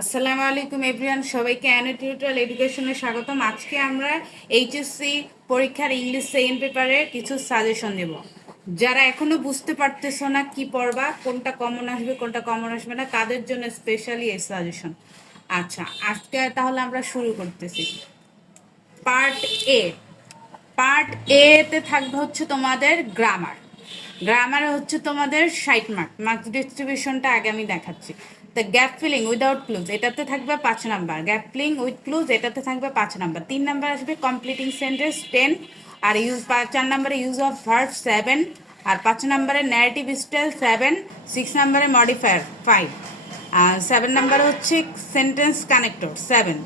আসসালামু আলাইকুম এভরিওয়ান, সবাইকে অ্যানু টিউটোরিয়াল এডুকেশনে স্বাগতম। আজকে আমরা এইচএসসি পরীক্ষার ইংলিশ সেকেন্ড পেপারের কিছু সাজেশন দেব। যারা এখনো বুঝতে পারতেছো না কি পড়বা, কোনটা কমন আসবে কোনটা কমন আসবে না, তাদের জন্য স্পেশালি এই সাজেশন। আচ্ছা, আজকে তাহলে আমরা শুরু করতেছি। পার্ট এ। পার্ট এ তে থাকবে হচ্ছে তোমাদের গ্রামার। গ্রামারে হচ্ছে তোমাদের 60 মার্ক। মার্কস ডিস্ট্রিবিউশনটা আগে আমি দেখাচ্ছি। তো গ্যাপ ফিলিং উইদাউট ক্লুজ এটাতে থাকবে 5 number. Gap filling with clues এটাতে থাকবে 5 নাম্বার। 3 নাম্বার আসবে কমপ্লিটিং সেন্টেন্স 10, আর 4 নাম্বারে ইউজ অফ ভার্ব 7, আর 5 নাম্বারে ন্যারেটিভ স্টাইল 7, 6 নাম্বারে মডিফায়ার 5, 7 নাম্বারে হচ্ছে সেন্টেন্স কানেক্টর 7,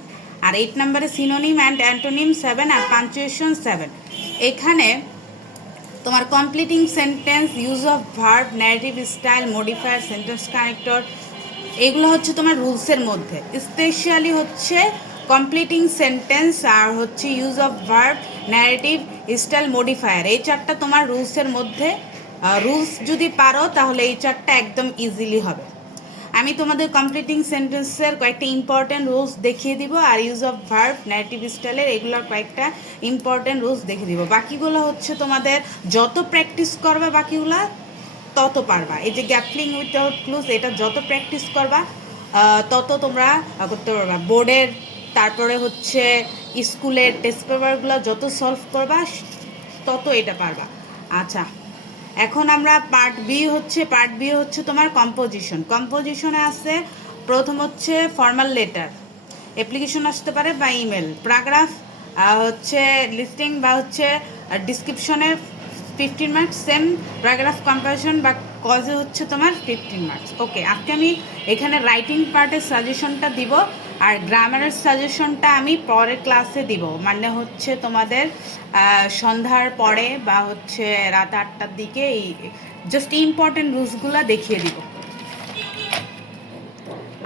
আর 8 নাম্বারে সিনোনিম অ্যান্ড অ্যান্টোনিম 7, আর পাঞ্চুয়েশন 7। এখানে তোমার completing sentence, use of verb, narrative style, modifier, sentence connector, এগুলো হচ্ছে তোমার রুলসের মধ্যে। স্পেশালি হচ্ছে কমপ্লিটিং সেন্টেন্স আর হচ্ছে use of verb, narrative style, modifier, এই চারটা তোমার রুলসের মধ্যে। রুলস যদি পারো তাহলে এই চারটা একদম ইজিলি হবে। আমি তোমাদের কমপ্লিটিং সেন্টেন্সের কয়েকটা ইম্পর্টেন্ট রুলস দেখিয়ে দিব, আর ইউজ অফ ভার্ব, ন্যারেটিভ স্টাইলের এগুলোর কয়েকটা ইম্পর্টেন্ট রুলস দেখিয়ে দিব। বাকিগুলো হচ্ছে তোমাদের যত প্র্যাকটিস করবা বাকিগুলো তত পারবা। এই যে গ্যাপলিং উইথাউট ক্লুজ, এটা যত প্র্যাকটিস করবা তত তোমরা করতে পারবা। বোর্ডের, তারপরে হচ্ছে স্কুলের টেস্ট পেপারগুলো যত সলভ করবা তত এটা পারবা। আচ্ছা, এখন আমরা পার্ট বি হচ্ছে তোমার কম্পোজিশন। কম্পোজিশনে আছে প্রথম হচ্ছে ফর্মাল লেটার, অ্যাপ্লিকেশন আসতে পারে বা ইমেল, প্যারাগ্রাফ হচ্ছে লিস্টিং বা হচ্ছে ডিসক্রিপশনের 15 মার্কস, সেম প্যারাগ্রাফ কম্পারিজন বা কজে হচ্ছে তোমার 15 মার্কস। ওকে, আজকে আমি এখানে রাইটিং পার্টের সাজেশনটা দিব, আর গ্রামারের সাজেশনটা আমি পরের ক্লাসে দিব, মানে হচ্ছে তোমাদের সন্ধ্যার পরে বা হচ্ছে রাত 8টার দিকে এই জাস্ট ইম্পর্টেন্ট রুলসগুলো দেখিয়ে দিব।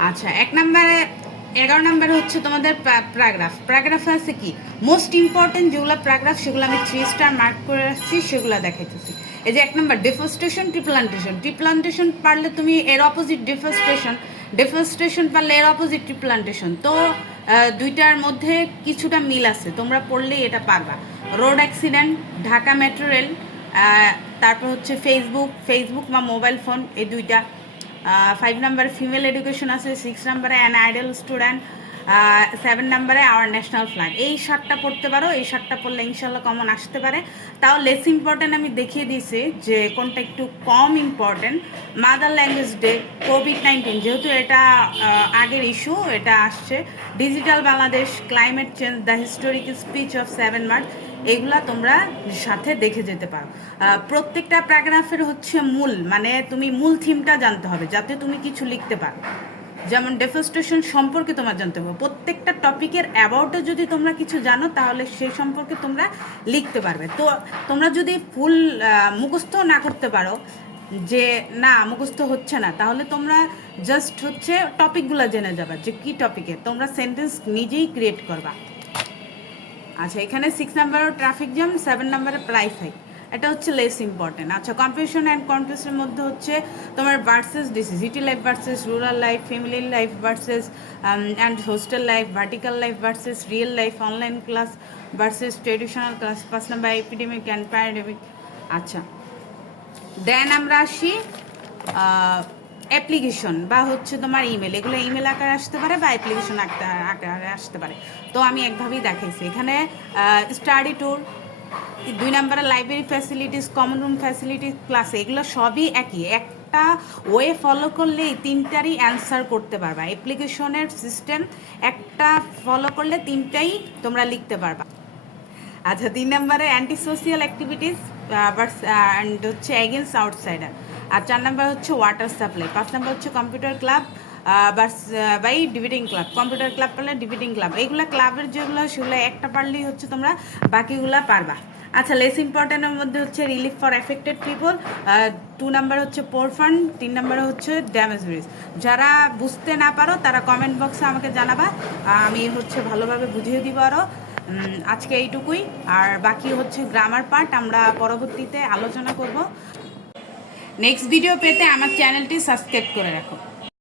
আচ্ছা, 11 নম্বরে হচ্ছে তোমাদের প্যারাগ্রাফ। প্যারাগ্রাফে আছে কি মোস্ট ইম্পর্টেন্ট যেগুলো প্যারাগ্রাফ, সেগুলো আমি 3 স্টার মার্ক করে রাখছি, সেগুলো দেখাইতেছি। এই যে 1 নম্বর ডিফরেস্টেশন, ট্রিপ্লান্টেশন। ট্রিপ্লান্টেশন পারলে তুমি এর অপোজিট ডিফরেস্টেশন, ডিফরেস্টেশন পারলে এর অপোজিট ট্রিপ্লান্টেশন। তো দুইটার মধ্যে কিছুটা মিল আছে, তোমরা পড়লেই এটা পারবা। Road accident, Dhaka metro rail, তারপর হচ্ছে ফেসবুক বা মোবাইল ফোন, এই দুইটা। 5 নাম্বারে ফিমেল এডুকেশন আছে, 6 নাম্বারে অ্যান আইডল স্টুডেন্ট, 7 নাম্বারে আওয়ার ন্যাশনাল ফ্ল্যাগ। এই 7টা পড়তে পারো, এই 7টা পড়লে ইনশাল্লাহ কমন আসতে পারে। তাও লেস ইম্পর্টেন্ট আমি দেখিয়ে দিয়েছি যে কোনটা একটু কম important. Mother language day, covid, যেহেতু এটা আগের ইস্যু, এটা আসছে। Digital Bangladesh, climate change, the historic speech of 7 March, এইগুলা তোমরা সাথে দেখে যেতে পারো। প্রত্যেকটা প্যারাগ্রাফের হচ্ছে মূল, মানে তুমি মূল থিমটা জানতে হবে যাতে তুমি কিছু লিখতে পারো। যেমন ডেফরেস্টেশন সম্পর্কে তোমার জানতে হবে, প্রত্যেকটা টপিকের অ্যাবাউটে যদি তোমরা কিছু জানো তাহলে সেই সম্পর্কে তোমরা লিখতে পারবে। তো তোমরা যদি ফুল মুখস্থ না করতে পারো, যে না মুখস্থ হচ্ছে না, তাহলে তোমরা জাস্ট হচ্ছে টপিকগুলো জেনে যাবে যে কী টপিকে, তোমরা সেন্টেন্স নিজেই ক্রিয়েট করবা। আচ্ছা, এখানে 6 নাম্বারের ট্রাফিক জ্যাম, 7 নাম্বারের প্রাইস হাইক, এটা হচ্ছে লেস ইম্পর্টেন্ট। আচ্ছা, কম্পিটিশন অ্যান্ড কন্ট্রাস্টের মধ্যে হচ্ছে তোমার versus DC, city life versus rural life, family life versus and hostel life, vertical life versus real life, online class versus traditional class, 5 number epidemic and pandemic. আচ্ছা, দেন আমরা আসি application বা হচ্ছে তোমার ইমেল। এগুলো ইমেল আকারে আসতে পারে বা অ্যাপ্লিকেশন আকারে আসতে পারে। তো আমি একভাবেই দেখাইছি এখানে। স্টাডি ট্যুর, 2 নাম্বারে library facilities, common room facilities, ক্লাসে, এগুলো সবই একই। একটা ওয়ে ফলো করলে এই 3টারই অ্যান্সার করতে পারবা। অ্যাপ্লিকেশনের সিস্টেম একটা ফলো করলে 3টাই তোমরা লিখতে পারবা। আচ্ছা, 3 নাম্বারে অ্যান্টি সোশিয়াল অ্যাক্টিভিটিস অ্যান্ড হচ্ছে এগেনস্ট আউটসাইডার, আর 4 নাম্বার হচ্ছে ওয়াটার সাপ্লাই, 5 নাম্বার হচ্ছে computer club by debating club. Computer club পারলে ডিবেটিং ক্লাব, এইগুলো ক্লাবের যেগুলো সেগুলো একটা পারলেই হচ্ছে তোমরা বাকিগুলো পারবা। আচ্ছা, লেস ইম্পর্টেন্টের মধ্যে হচ্ছে relief for affected people, 2 number হচ্ছে পোর ফান্ড, 3 নাম্বারে হচ্ছে ড্যামেজ ব্রিজ। যারা বুঝতে না পারো তারা কমেন্ট বক্সে আমাকে জানাবা, আমি হচ্ছে ভালোভাবে বুঝিয়ে দিব আরও। আজকে এইটুকুই, আর বাকি হচ্ছে গ্রামার পার্ট আমরা পরবর্তীতে আলোচনা করব। নেক্সট ভিডিও পেতে আমার চ্যানেলটি সাবস্ক্রাইব করে রাখো।